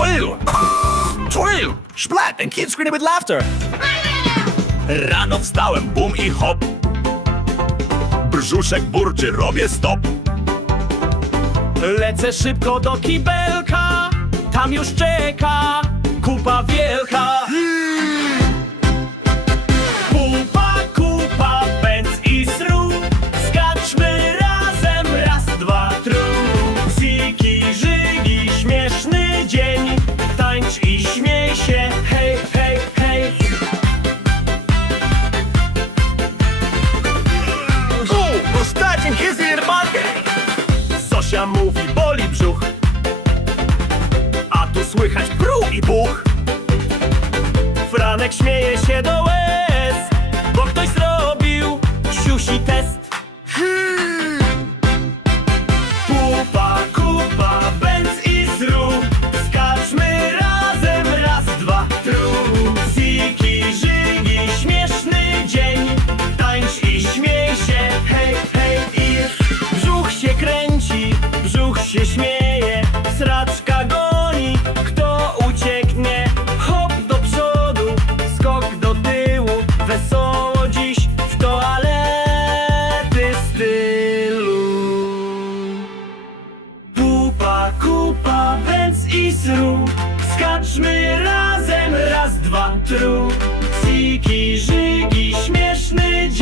Trill! Trill! Splat! And kids screaming with laughter. Rano wstałem, bum i hop. Brzuszek burczy, robię stop. Lecę szybko do kibelka, tam już czeka Zosia mówi, boli brzuch. A tu słychać pru i buch. Franek śmieje się do łez Bo ktoś zrobił siusi test śmieje Sraczka goni, kto ucieknie Hop do przodu, skok do tyłu. Wesoło dziś w toalety stylu. Pupa, kupa, bęc i sru Skaczmy razem, raz, dwa, tru. Ziki, żygi, śmieszny dzień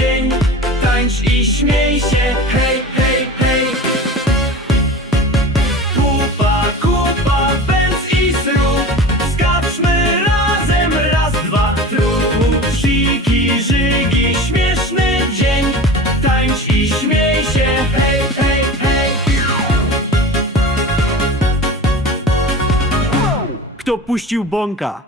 Kto puścił bąka?